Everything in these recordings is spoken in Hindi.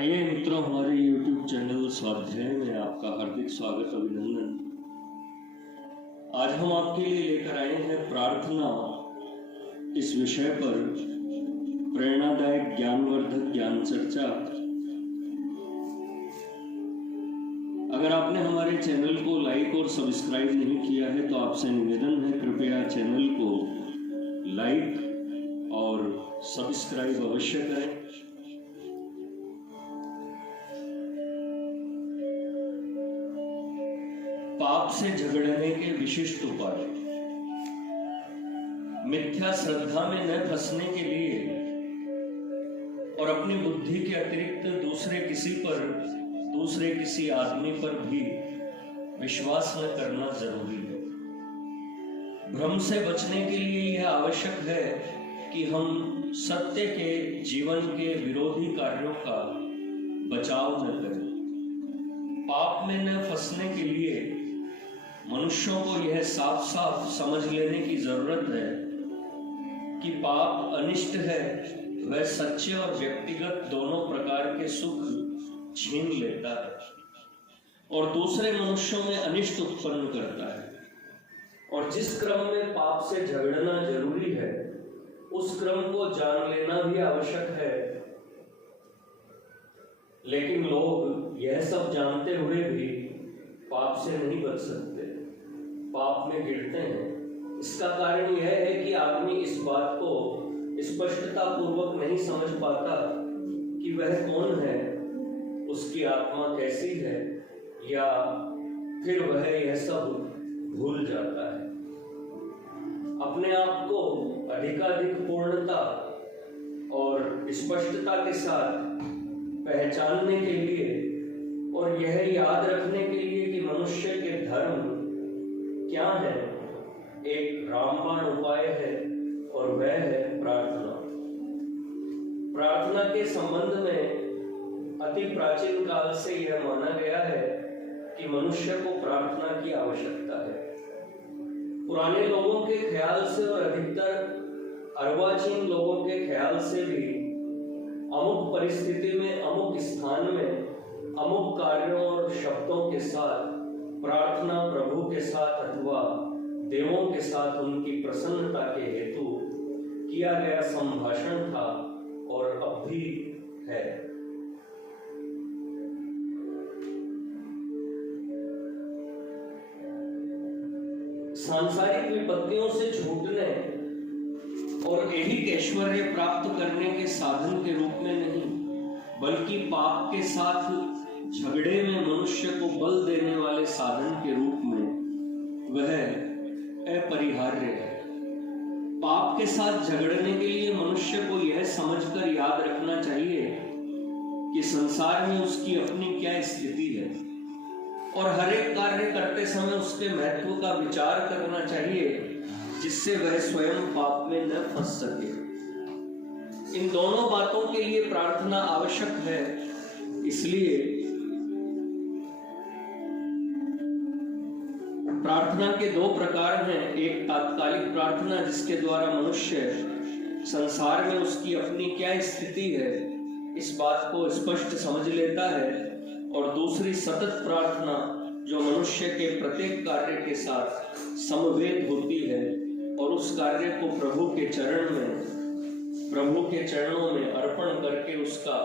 आइए मित्रों, हमारे YouTube चैनल स्वाध्याय में आपका हार्दिक स्वागत, अभिनंदन। आज हम आपके लिए लेकर आए हैं प्रार्थना इस विषय पर प्रेरणादायक ज्ञानवर्धक ज्ञान चर्चा। अगर आपने हमारे चैनल को लाइक और सब्सक्राइब नहीं किया है तो आपसे निवेदन है, कृपया चैनल को लाइक और सब्सक्राइब अवश्य करें। पाप से झगड़ने के विशिष्ट उपाय। मिथ्या श्रद्धा में न फंसने के लिए और अपनी बुद्धि के अतिरिक्त दूसरे किसी आदमी पर भी विश्वास न करना जरूरी है। भ्रम से बचने के लिए यह आवश्यक है कि हम सत्य के जीवन के विरोधी कार्यों का बचाव न करें। पाप में न फंसने के लिए मनुष्यों को यह साफ साफ समझ लेने की जरूरत है कि पाप अनिष्ट है, वह सच्चे और व्यक्तिगत दोनों प्रकार के सुख छीन लेता है और दूसरे मनुष्यों में अनिष्ट उत्पन्न करता है। और जिस क्रम में पाप से झगड़ना जरूरी है, उस क्रम को जान लेना भी आवश्यक है। लेकिन लोग यह सब जानते हुए भी पाप से नहीं बच सकते, पाप में गिरते हैं। इसका कारण यह है कि आदमी इस बात को स्पष्टता पूर्वक नहीं समझ पाता कि वह कौन है, उसकी आत्मा कैसी है, या फिर वह यह सब भूल जाता है। अपने आप को अधिकाधिक पूर्णता और स्पष्टता के साथ पहचानने के लिए और यह याद रखने के लिए कि मनुष्य के धर्म क्या है, एक रामबाण उपाय है और वह है प्रार्थना। प्रार्थना के संबंध में अति प्राचीन काल से यह माना गया है कि मनुष्य को प्रार्थना की आवश्यकता है। पुराने लोगों के ख्याल से और अधिकतर अर्वाचीन लोगों के ख्याल से भी अमुक परिस्थिति में, अमुक स्थान में, अमुक कार्यों और शब्दों के साथ प्रार्थना प्रभु के साथ अथवा देवों के साथ उनकी प्रसन्नता के हेतु किया गया संभाषण था और अब भी है। सांसारिक विपत्तियों से छूटने और ऐहिक ऐश्वर्य प्राप्त करने के साधन के रूप में नहीं, बल्कि पाप के साथ झगड़े में मनुष्य को बल देने वाले साधन के रूप में वह अपरिहार्य है। पाप के साथ झगड़ने के लिए मनुष्य को यह समझकर याद रखना चाहिए कि संसार में उसकी अपनी क्या स्थिति है और हर एक कार्य करते समय उसके महत्व का विचार करना चाहिए, जिससे वह स्वयं पाप में न फंस सके। इन दोनों बातों के लिए प्रार्थना आवश्यक है। इसलिए प्रार्थना के दो प्रकार हैं। एक तात्कालिक प्रार्थना, जिसके द्वारा मनुष्य संसार में उसकी अपनी क्या स्थिति है इस बात को स्पष्ट समझ लेता है, और दूसरी सतत प्रार्थना, जो मनुष्य के प्रत्येक कार्य के साथ समवेत होती है और उस कार्य को प्रभु के चरणों में अर्पण करके उसका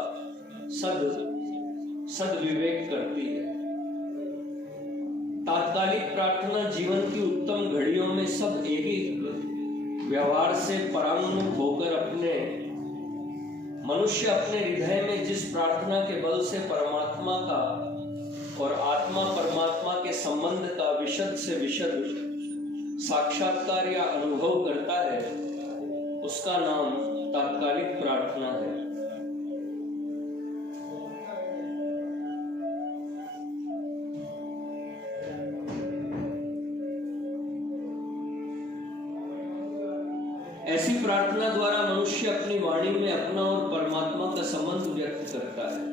सद्विवेक करती है। तात्कालिक प्रार्थना जीवन की उत्तम घड़ियों में सब एक व्यवहार से परांगमुख होकर मनुष्य अपने हृदय में जिस प्रार्थना के बल से परमात्मा का और आत्मा परमात्मा के संबंध का विशद से विशद साक्षात्कार या अनुभव करता है, उसका नाम तात्कालिक प्रार्थना है। ऐसी प्रार्थना द्वारा मनुष्य अपनी वाणी में अपना और परमात्मा का संबंध व्यक्त करता है।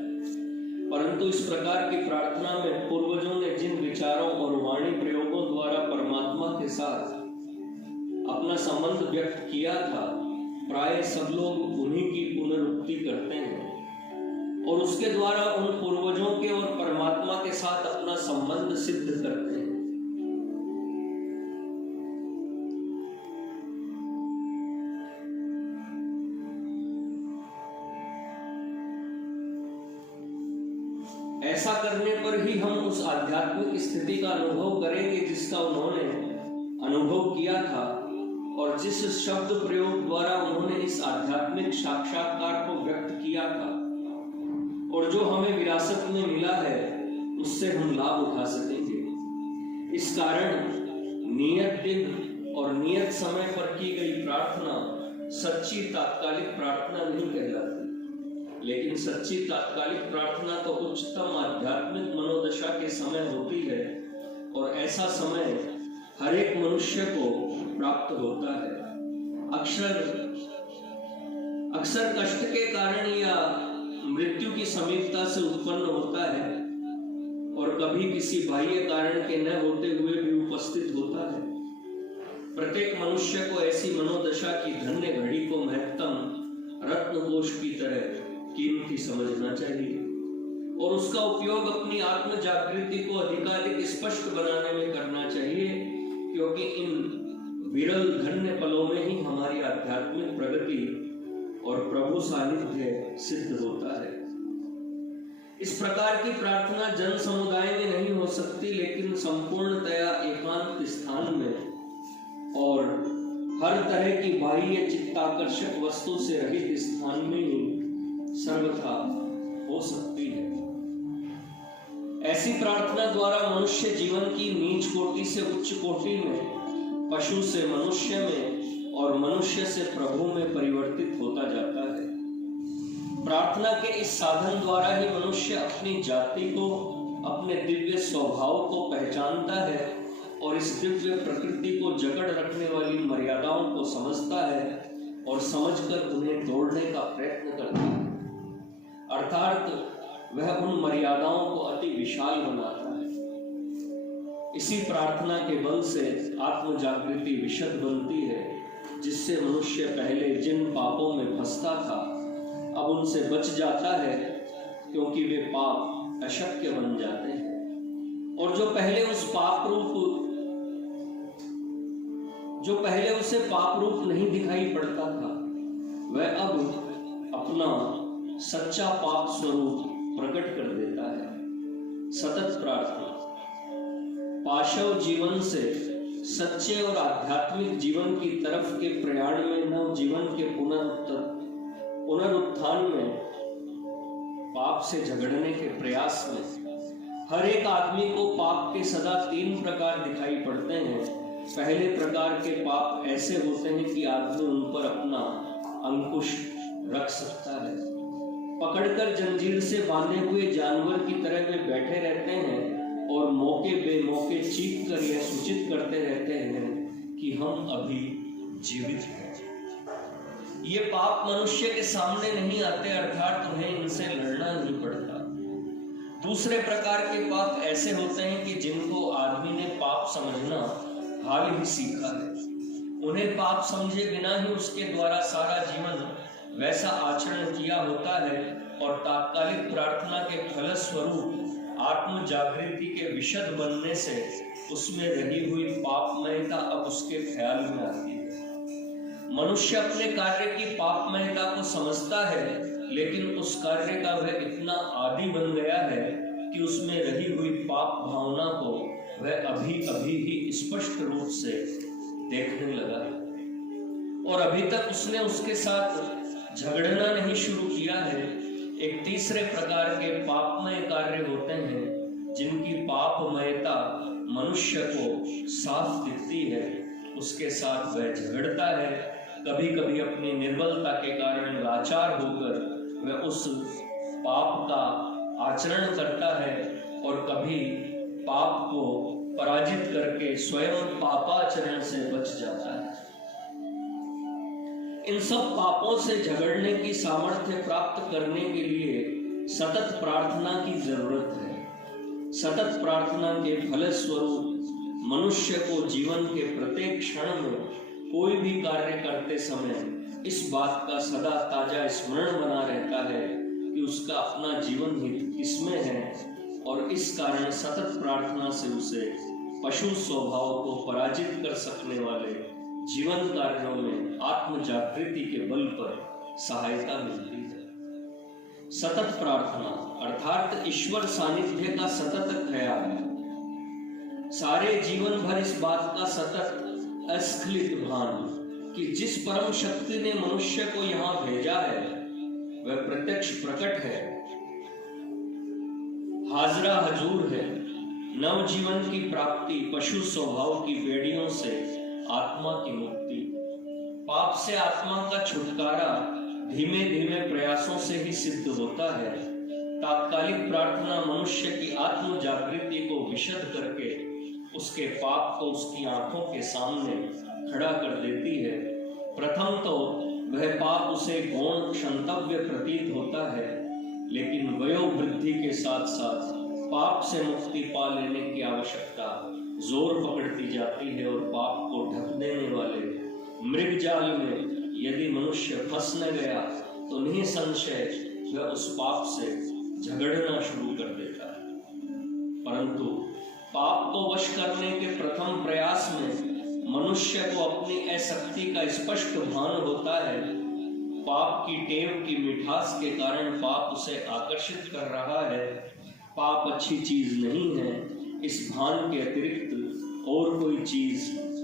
परंतु इस प्रकार की प्रार्थना में पूर्वजों ने जिन विचारों और वाणी प्रयोगों द्वारा परमात्मा के साथ अपना संबंध व्यक्त किया था, प्राय सब लोग उन्हीं की पुनरुक्ति करते हैं और उसके द्वारा उन पूर्वजों के और परमात्मा के साथ अपना संबंध सिद्ध करते हैं। ऐसा करने पर ही हम उस आध्यात्मिक स्थिति का अनुभव करेंगे जिसका उन्होंने अनुभव किया था और जिस शब्द प्रयोग द्वारा उन्होंने इस आध्यात्मिक साक्षात्कार को व्यक्त किया था और जो हमें विरासत में मिला है उससे हम लाभ उठा सकेंगे। इस कारण नियत दिन और नियत समय पर की गई प्रार्थना सच्ची तात्कालिक प्रार्थना नहीं कहलाती, लेकिन सच्ची तात्कालिक प्रार्थना तो उच्चतम आध्यात्मिक मनोदशा के समय होती है और ऐसा समय हर एक मनुष्य को प्राप्त होता है। अक्सर कष्ट के कारण या मृत्यु की समीपता से उत्पन्न होता है और कभी किसी बाह्य कारण के न होते हुए भी उपस्थित होता है। प्रत्येक मनुष्य को ऐसी मनोदशा की धन्य घड़ी को महत्तम रत्नकोश की तरह कीमती समझना चाहिए और उसका उपयोग अपनी आत्म जागृति को अधिकाधिक स्पष्ट बनाने में करना चाहिए, क्योंकि इन विरल धन्य पलों में ही हमारी आध्यात्मिक प्रगति और प्रभु सानिध्य सिद्ध होता है। इस प्रकार की प्रार्थना जन समुदाय में नहीं हो सकती, लेकिन संपूर्णतया एकांत स्थान में और हर तरह की बाह्य चित्ताकर्षक वस्तु से रहित स्थान में ही सर्वथा हो सकती है। ऐसी प्रार्थना द्वारा मनुष्य जीवन की नीच कोटि से उच्च कोटि में, पशु से मनुष्य में और मनुष्य से प्रभु में परिवर्तित होता जाता है। प्रार्थना के इस साधन द्वारा ही मनुष्य अपनी जाति को, अपने दिव्य स्वभाव को पहचानता है और इस दिव्य प्रकृति को जकड़ रखने वाली मर्यादाओं को समझता है और समझकर उन्हें तोड़ने का प्रयत्न करता है, अर्थात वह उन मर्यादाओं को अति विशाल बनाता है। इसी प्रार्थना के बल से आत्म जागृति विशद बनती है, जिससे मनुष्य पहले जिन पापों में फंसता था अब उनसे बच जाता है, क्योंकि वे पाप अशक्य बन जाते हैं और जो पहले उसे पाप रूप नहीं दिखाई पड़ता था, वह अब अपना सच्चा पाप स्वरूप प्रकट कर देता है। सतत प्रार्थना पाशव जीवन से सच्चे और आध्यात्मिक जीवन की तरफ के प्रयाण में, नव जीवन के पुनरुत्थान में, पाप से झगड़ने के प्रयास में हर एक आदमी को पाप के सदा 3 प्रकार दिखाई पड़ते हैं। पहले प्रकार के पाप ऐसे होते हैं कि आदमी उन पर अपना अंकुश रख सकता है। पकड़कर जंजीर से बांधे हुए जानवर की तरह वे बैठे रहते हैं और मौके बेमौके चीख कर यह सूचित करते रहते हैं कि हम अभी जीवित हैं। ये पाप मनुष्य के सामने नहीं आते, अर्थात उन्हें इनसे लड़ना नहीं पड़ता। दूसरे प्रकार के पाप ऐसे होते हैं कि जिनको आदमी ने पाप समझना हाल ही सीखा है। उन्हें पाप समझे बिना ही उसके द्वारा सारा जीवन वैसा आचरण किया होता है और तात्कालिक प्रार्थना के फलस्वरूप आत्म जागृति के विशद बनने से उसमें रही हुई पापमयता अब उसके ख्याल में आती है। मनुष्य अपने कार्य की पापमयता को समझता है, लेकिन उस कार्य का वह इतना आदी बन गया है कि उसमें रही हुई पाप भावना को वह अभी अभी ही स्पष्ट रूप से देखने लगा है और अभी तक उसने उसके साथ झगड़ना नहीं शुरू किया है। एक तीसरे प्रकार के पापमय कार्य होते हैं जिनकी पापमयता मनुष्य को साफ दिखती है, उसके साथ वह झगड़ता है। कभी कभी अपनी निर्बलता के कारण लाचार होकर वह उस पाप का आचरण करता है और कभी पाप को पराजित करके स्वयं पापाचरण से बच जाता है। इन सब पापों से झगड़ने की सामर्थ्य प्राप्त करने के लिए सतत प्रार्थना की जरूरत है। सतत प्रार्थना के फलस्वरूप मनुष्य को जीवन के प्रत्येक क्षण में कोई भी कार्य करते समय इस बात का सदा ताजा स्मरण बना रहता है कि कि उसका अपना जीवन हित इसमें है और इस कारण सतत प्रार्थना से उसे पशु स्वभाव को पराजित कर सकने वाले जीवन कार्यों में आत्म जागृति के बल पर सहायता मिलती है। सतत प्रार्थना अर्थात ईश्वर सानिध्य का सतत ख्याल, सारे जीवन भर इस बात का सतत अस्खलित भान कि जिस परम शक्ति ने मनुष्य को यहाँ भेजा है वह प्रत्यक्ष प्रकट है, हाजरा हजूर है। नव जीवन की प्राप्ति, पशु स्वभाव की बेड़ियों से आत्मा की मुक्ति, पाप से आत्मा का छुटकारा धीमे धीमे प्रयासों से ही सिद्ध होता है। तात्कालिक प्रार्थना मनुष्य की आत्म जागृति को विशद करके उसके पाप को उसकी आंखों के सामने खड़ा कर देती है। प्रथम तो वह पाप उसे गौण क्षंतव्य प्रतीत होता है, लेकिन वयोवृद्धि के साथ साथ पाप से मुक्ति पा लेने की आवश्यकता जोर पकड़ती जाती है और पाप को ढक देने वाले मृग जाल में यदि मनुष्य फंस न गया तो निसंशय वह उस पाप से झगड़ना शुरू कर देता है। परंतु पाप को वश करने के प्रथम प्रयास में मनुष्य को अपनी अशक्ति का स्पष्ट भान होता है। पाप की टेव की मिठास के कारण पाप उसे आकर्षित कर रहा है। पाप अच्छी चीज नहीं है, इस भान के अतिरिक्त और कोई चीज,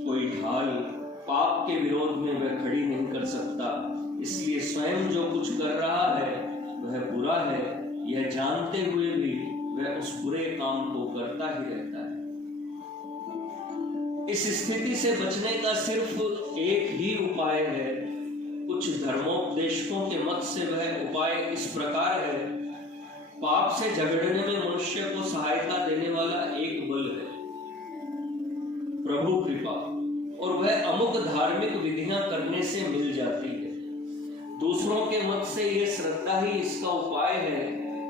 कोई ढाल पाप के विरोध में वह खड़ी नहीं कर सकता। इसलिए स्वयं जो कुछ कर रहा है वह बुरा है, यह जानते हुए भी वह उस बुरे काम को करता ही रहता है। इस स्थिति से बचने का सिर्फ एक ही उपाय है। कुछ धर्मोपदेशकों के मत से वह उपाय इस प्रकार है। पाप से झगड़ने में मनुष्य को सहायता देने वाला एक बल है, प्रभु कृपा, और वह अमुक धार्मिक विधियां करने से मिल जाती है। दूसरों के मत से यह श्रद्धा ही इसका उपाय है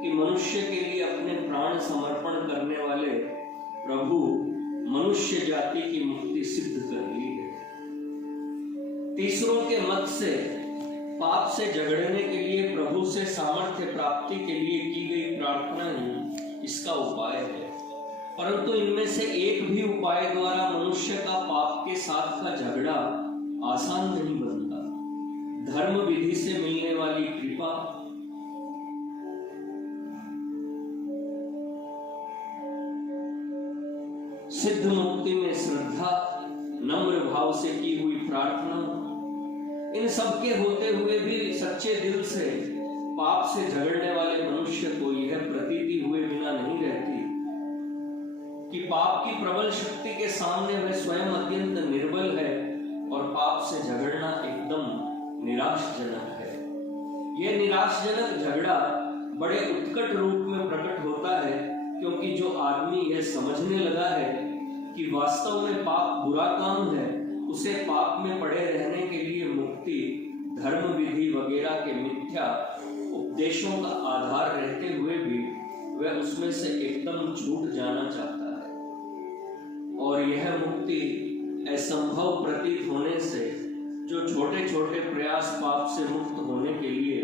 कि मनुष्य के लिए अपने प्राण समर्पण करने वाले प्रभु मनुष्य जाति की मुक्ति सिद्ध कर ली है। तीसरों के मत से पाप से झगड़ने के लिए प्रभु से सामर्थ्य प्राप्ति के लिए की गई प्रार्थना ही इसका उपाय है। परंतु इनमें से एक भी उपाय द्वारा मनुष्य का पाप के साथ का झगड़ा आसान नहीं बनता। धर्म विधि से मिलने वाली कृपा, सिद्ध मुक्ति में श्रद्धा, नम्र भाव से की हुई प्रार्थना, इन सब के होते हुए भी सच्चे दिल से पाप से झगड़ने वाले मनुष्य को यह प्रतीति हुए बिना नहीं रहती कि पाप की प्रबल शक्ति के सामने वह स्वयं अत्यंत निर्बल है और पाप से झगड़ना एकदम निराशजनक है। यह निराशजनक झगड़ा बड़े उत्कट रूप में प्रकट होता है, क्योंकि जो आदमी यह समझने लगा है कि वास्तव में पाप बुरा काम है, उसे पाप में पड़े रहने के लिए मुक्ति धर्म विधि वगैरह के मिथ्या उपदेशों का आधार रहते हुए भी वह उसमें से एकदम छूट जाना चाहता है। और यह मुक्ति असंभव प्रतीत होने से जो छोटे छोटे प्रयास पाप से मुक्त होने के लिए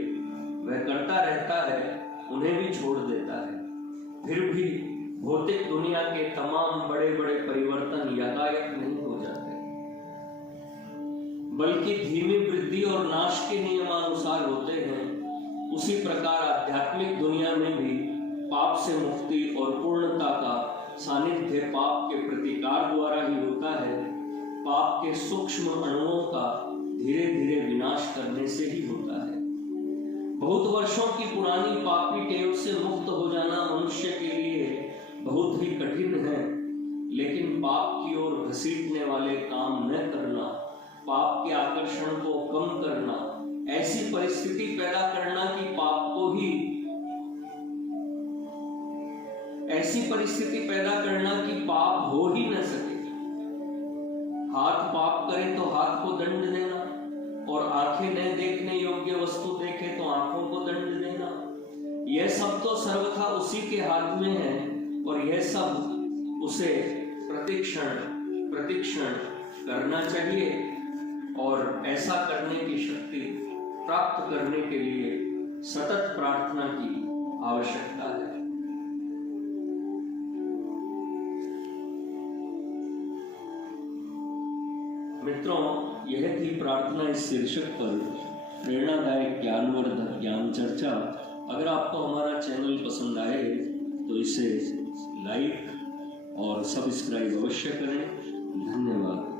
वह करता रहता है, उन्हें भी छोड़ देता है। फिर भी भौतिक दुनिया के तमाम बड़े बड़े परिवर्तन यथायथ नहीं हो जाते, बल्कि धीमी वृद्धि और नाश के नियमानुसार होते हैं। उसी प्रकार आध्यात्मिक दुनिया में भी पाप से मुक्ति और पूर्णता का सानिध्य पाप के प्रतिकार द्वारा ही होता है। पाप के सूक्ष्म अणुओं का धीरे धीरे विनाश करने से ही होता है। बहुत वर्षों की पुरानी पापी टेव से मुक्त हो जाना मनुष्य के लिए बहुत ही कठिन है, लेकिन पाप की ओर घसीटने वाले काम न करना, पाप के आकर्षण को कम करना, ऐसी परिस्थिति पैदा करना कि पाप को ही ऐसी परिस्थिति पैदा करना कि पाप हो ही न सके। हाथ पाप करे तो हाथ को दंड देना, और आंखें न देखने योग्य वस्तु देखे तो आंखों को दंड देना। यह सब तो सर्वथा उसी के हाथ में है, और यह सब उसे प्रतिक्षण करना चाहिए। और ऐसा करने की शक्ति प्राप्त करने के लिए सतत प्रार्थना की आवश्यकता है। मित्रों, यह थी प्रार्थना इस शीर्षक पर प्रेरणादायक ज्ञानवर्धक ज्ञान चर्चा। अगर आपको हमारा चैनल पसंद आए तो इसे लाइक और सब्सक्राइब अवश्य करें। धन्यवाद।